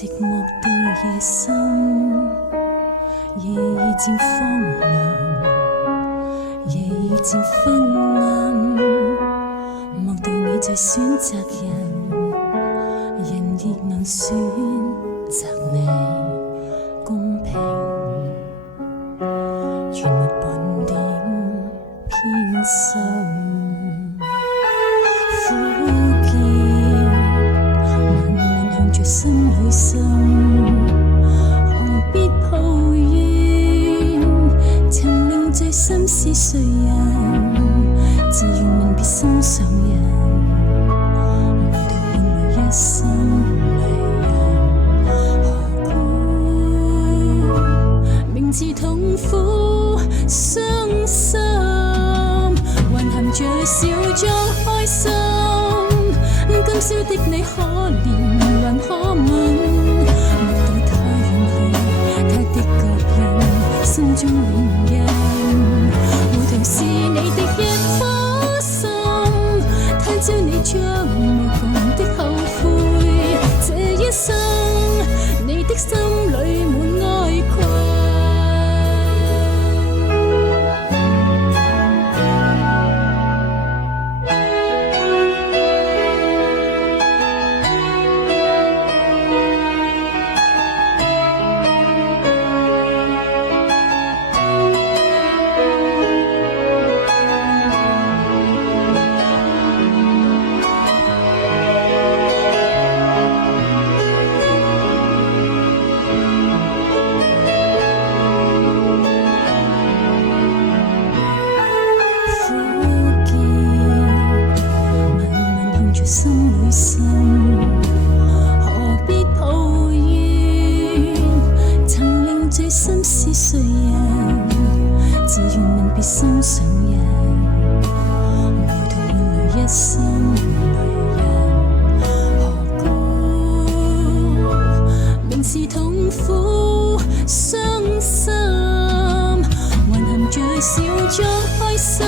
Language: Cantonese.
寂寞到夜深，夜已漸荒涼，夜已漸昏暗，莫道你最選擇人，人亦能選擇你公平，原沒半點偏心。心裏心，何必抱怨？曾令最深是誰人？自願問別心上人，無道換來一生淚人。何故明知痛苦傷心，還含着笑裝開心？今宵的你可憐還可問？莫道他遠去，他的腳印心中戀人，糊塗是你的一顆心，他朝你將無窮的後悔，這一生你的心裏滿哀困。心是誰人？自願問別心上人，無道換來一生淚人。何故明是痛苦傷心，還含着笑裝開心？